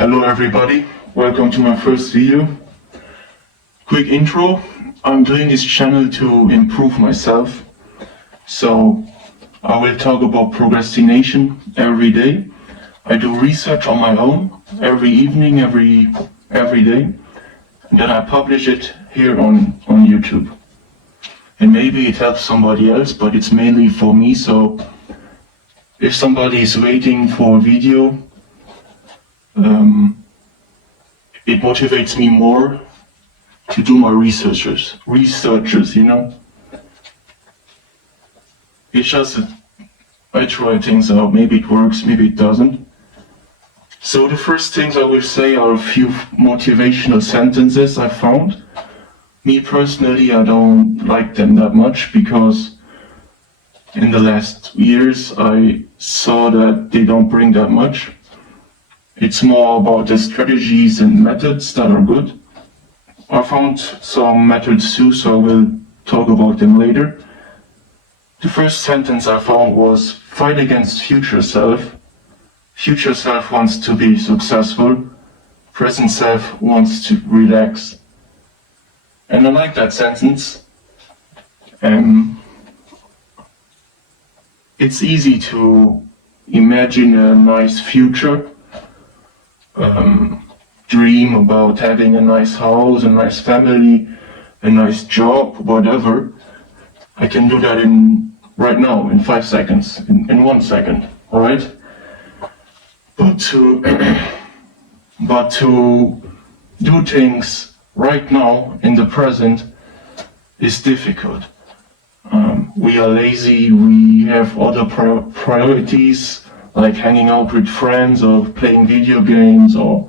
Hello everybody, welcome to my first video. Quick intro, I'm doing this channel to improve myself. So I will talk about procrastination every day. I do research on my own every evening, every day. And then I publish it here on YouTube. And maybe it helps somebody else, but it's mainly for me. So if somebody is waiting for a video, it motivates me more to do my researches, you know. It's just that I try things out, maybe it works, maybe it doesn't. So the first things I will say are a few motivational sentences I found. Me personally, I don't like them that much because in the last years I saw that they don't bring that much. It's more about the strategies and methods that are good. I found some methods too, so I will talk about them later. The first sentence I found was, fight against future self. Future self wants to be successful. Present self wants to relax. And I like that sentence. It's easy to imagine a nice future. Dream about having a nice house, a nice family, a nice job, whatever. I can do that right now, in 5 seconds, in 1 second, alright? But to do things right now, in the present, is difficult. We are lazy, we have other priorities, like hanging out with friends or playing video games or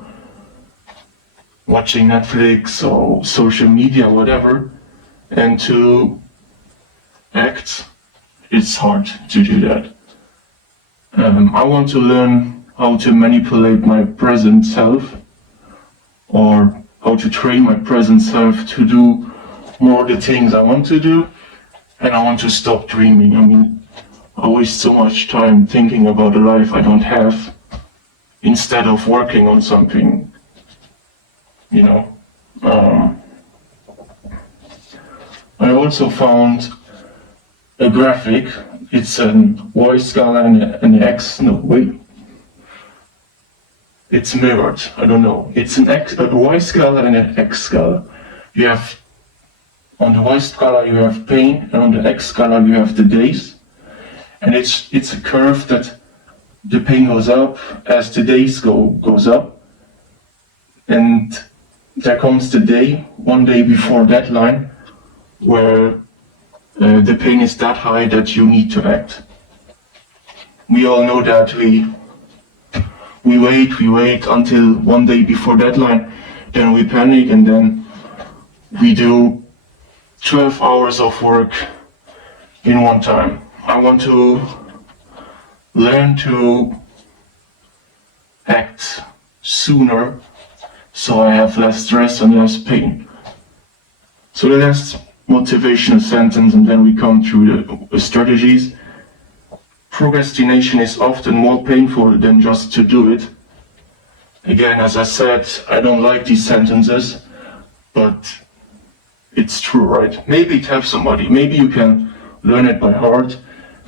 watching Netflix or social media, whatever. And to act, it's hard to do that. I want to learn how to manipulate my present self, or how to train my present self to do more of the things I want to do, and I want to stop dreaming. I mean, I waste so much time thinking about a life I don't have instead of working on something, you know. I also found a graphic. It's a Y scala and an X, no wait. It's mirrored, I don't know. It's a Y scala and an X scala. You have, on the Y scala you have pain, and on the X scala you have the days. And it's a curve that the pain goes up as the days goes up. And there comes the day, one day before deadline, where the pain is that high that you need to act. We all know that we wait until one day before deadline, then we panic, and then we do 12 hours of work in one time. I want to learn to act sooner so I have less stress and less pain. So the last motivational sentence, and then we come through the strategies. Procrastination is often more painful than just to do it. Again, as I said, I don't like these sentences, but it's true, right? Maybe it helps somebody. Maybe you can learn it by heart,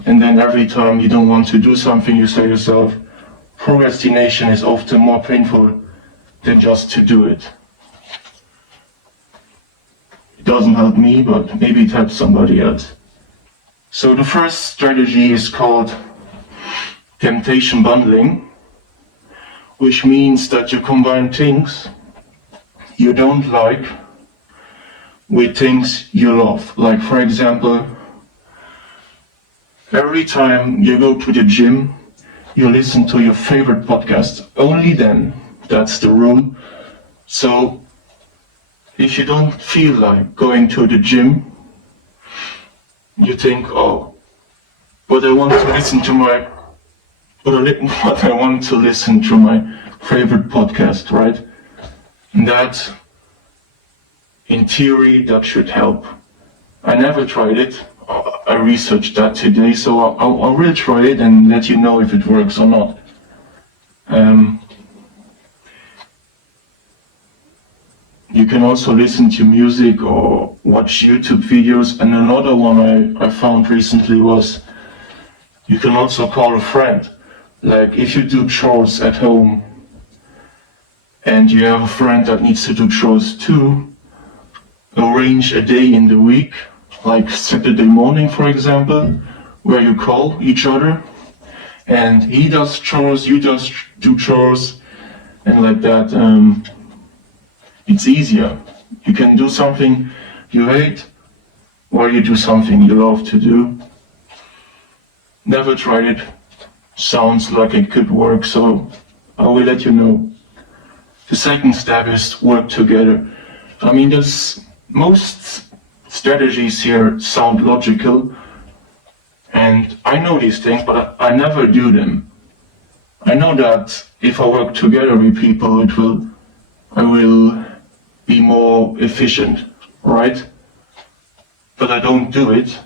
and then every time you don't want to do something, you say to yourself, procrastination is often more painful than just to do it. It doesn't help me, but maybe it helps somebody else. So the first strategy is called temptation bundling, which means that you combine things you don't like with things you love. Like, for example, every time you go to the gym, you listen to your favorite podcast. Only then. That's the rule. So if you don't feel like going to the gym, you think, oh, but I want to listen to my favorite podcast, right? And that, in theory, that should help. I never tried it. I researched that today, so I will try it and let you know if it works or not. You can also listen to music or watch YouTube videos. And another one I found recently was you can also call a friend. Like if you do chores at home and you have a friend that needs to do chores too, arrange a day in the week, like Saturday morning for example, where you call each other and he does chores, you just do chores, and like that. It's easier. You can do something you hate or you do something you love to do. Never tried it. Sounds like it could work, so I will let you know. The second step is work together. I mean, most strategies here sound logical, and I know these things, but I never do them. I know that if I work together with people, I will be more efficient, right? But I don't do it,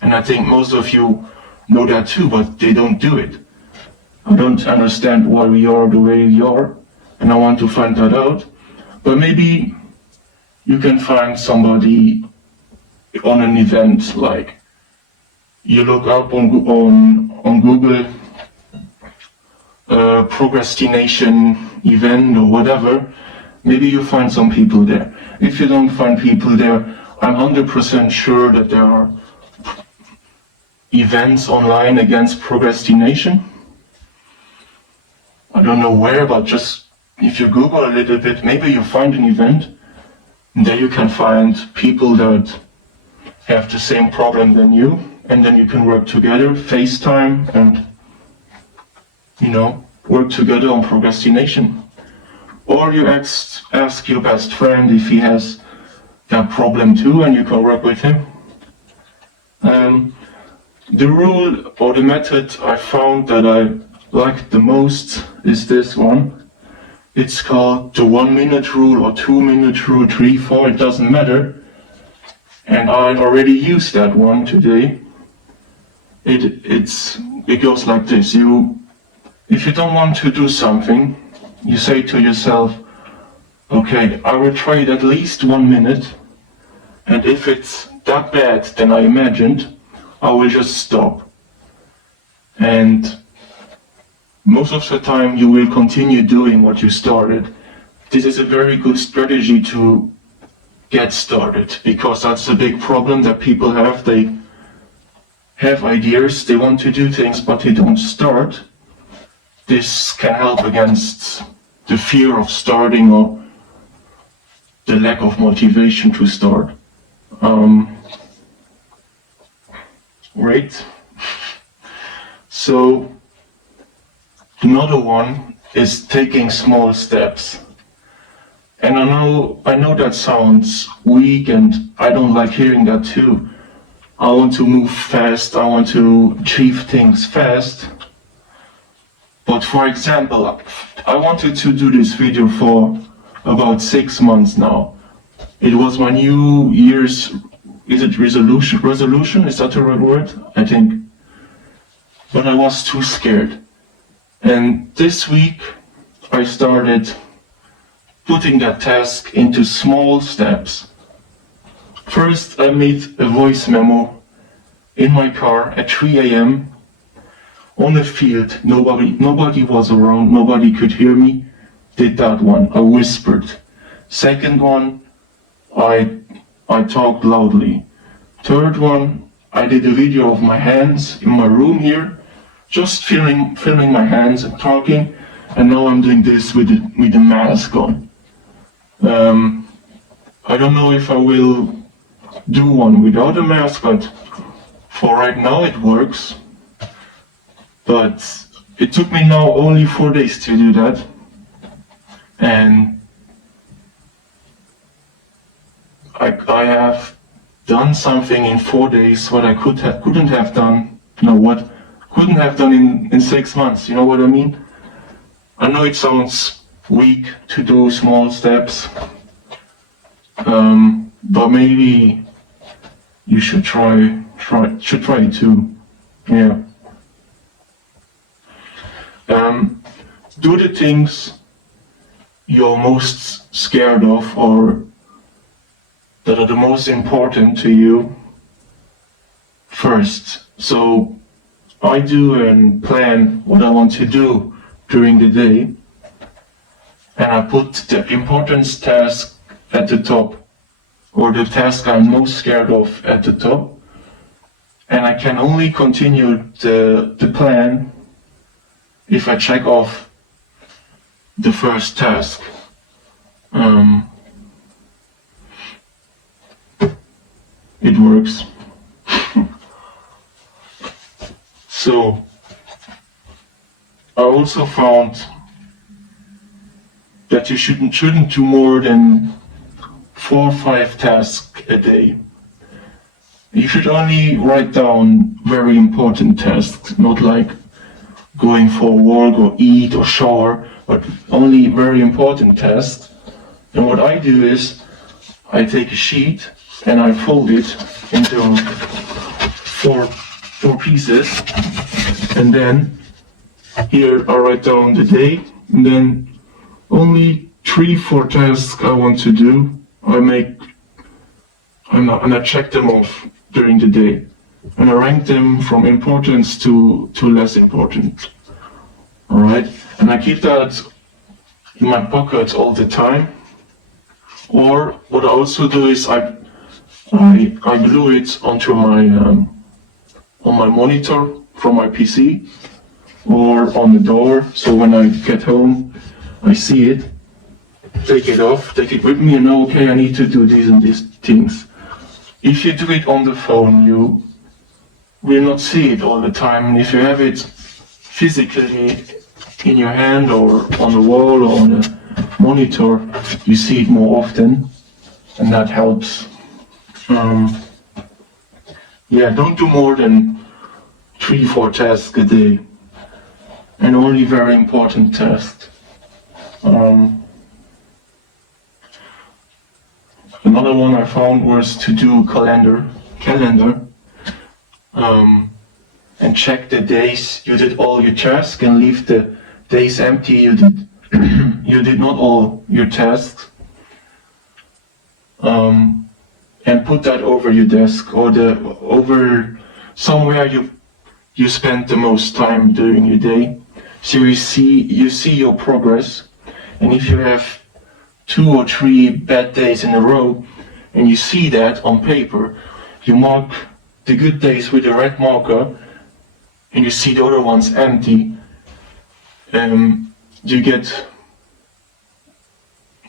and I think most of you know that too, but they don't do it. I don't understand why we are the way we are, and I want to find that out. But maybe you can find somebody on an event, like you look up on Google procrastination event or whatever. Maybe you find some people there. If you don't find people there, I'm 100% sure that there are events online against procrastination. I don't know where, but just if you Google a little bit, maybe you find an event. And there you can find people that have the same problem than you, and then you can work together, FaceTime, and work together on procrastination. Or you ask your best friend if he has that problem too, and you can work with him. The rule or the method I found that I like the most is this one. It's called the 1 minute rule or 2 minute rule, 3, 4, it doesn't matter. And I already used that one today. It goes like this. If you don't want to do something, you say to yourself, okay, I will try it at least 1 minute, and if it's that bad than I imagined, I will just stop. And most of the time you will continue doing what you started. This is a very good strategy to get started, because that's a big problem that people have. They have ideas, they want to do things, but they don't start. This can help against the fear of starting or the lack of motivation to start. Right? So, another one is taking small steps. And I know that sounds weak, and I don't like hearing that too. I want to move fast, I want to achieve things fast. But for example, I wanted to do this video for about 6 months now. It was my New Year's, is it resolution? Resolution, is that the right word? I think. But I was too scared. And this week I started putting that task into small steps. First, I made a voice memo in my car at 3 a.m. on a field. Nobody was around, nobody could hear me. Did that one, I whispered. Second one, I talked loudly. Third one, I did a video of my hands in my room here, just filming my hands and talking. And now I'm doing this with the mask on. I don't know if I will do one without a mask, but for right now it works. But it took me now only 4 days to do that. And I have done something in 4 days what I couldn't have done, couldn't have done in 6 months, you know what I mean? I know it sounds weak to do small steps, but maybe you should try it too. Yeah. Do the things you're most scared of or that are the most important to you first. So I do and plan what I want to do during the day, and I put the importance task at the top, or the task I'm most scared of at the top, and I can only continue the plan if I check off the first task. It works. So I also found that you shouldn't do more than 4 or 5 tasks a day. You should only write down very important tasks, not like going for a walk or eat or shower, but only very important tasks. And what I do is I take a sheet and I fold it into four pieces, and then here I write down the day, and then only 3-4 tasks I want to do. And I check them off during the day, and I rank them from importance to less important. All right, and I keep that in my pocket all the time. Or what I also do is I glue it onto my on my monitor from my PC or on the door, so when I get home I see it, take it off, take it with me, and know, okay, I need to do these and these things. If you do it on the phone, you will not see it all the time, and if you have it physically in your hand or on the wall or on a monitor, you see it more often, and that helps. Don't do more than 3-4 tasks a day, and only very important tasks. Another one I found was to do calendar, and check the days you did all your tasks and leave the days empty you did not all your tasks, and put that over your desk or over somewhere you spend the most time during your day, so you see your progress. And if you have 2 or 3 bad days in a row and you see that on paper, you mark the good days with a red marker and you see the other ones empty, you get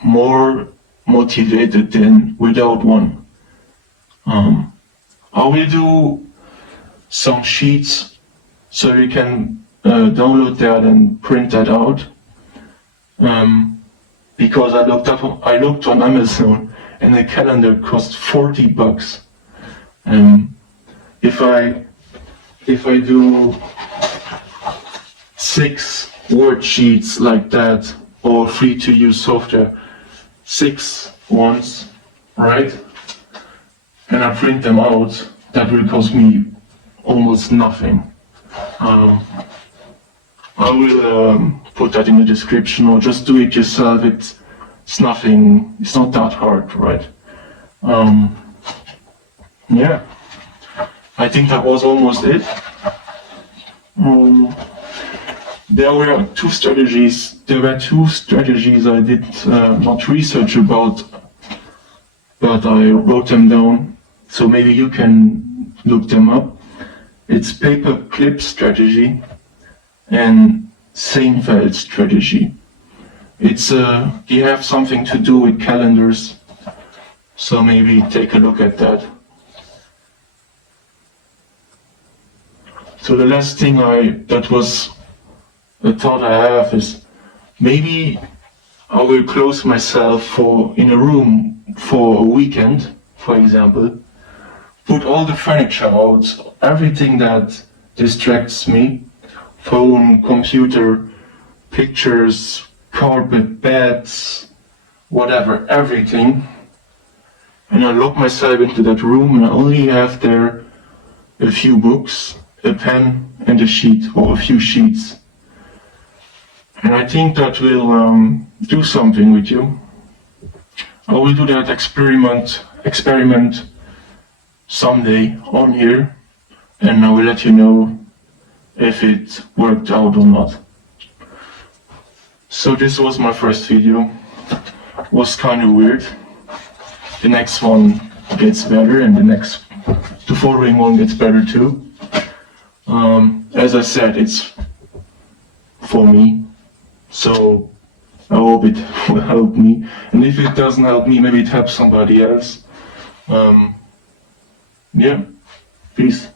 more motivated than without one. I will do some sheets so you can download that and print that out, because I looked on Amazon and the calendar cost $40. If I do 6 word sheets like that, or free to use software, 6 ones, right? And I print them out, that will cost me almost nothing. I will put that in the description, or just do it yourself. It's nothing, it's not that hard, right? I think that was almost it. There were two strategies I did not research about, but I wrote them down, so maybe you can look them up. It's paperclip strategy and Seinfeld strategy. They have something to do with calendars, so maybe take a look at that. So the last thing that was a thought I have is, maybe I will close myself in a room for a weekend, for example, put all the furniture out, everything that distracts me, phone, computer, pictures, carpet, beds, whatever, everything, and I lock myself into that room, and I only have there a few books, a pen and a sheet, or a few sheets. And I think that will do something with you. I will do that experiment experiment someday on here, and I will let you know if it worked out or not. So this was my first video. It was kind of weird. The next one gets better, and the following one gets better too. As I said, it's for me, so I hope it will help me. And if it doesn't help me, maybe it helps somebody else. Yeah, peace.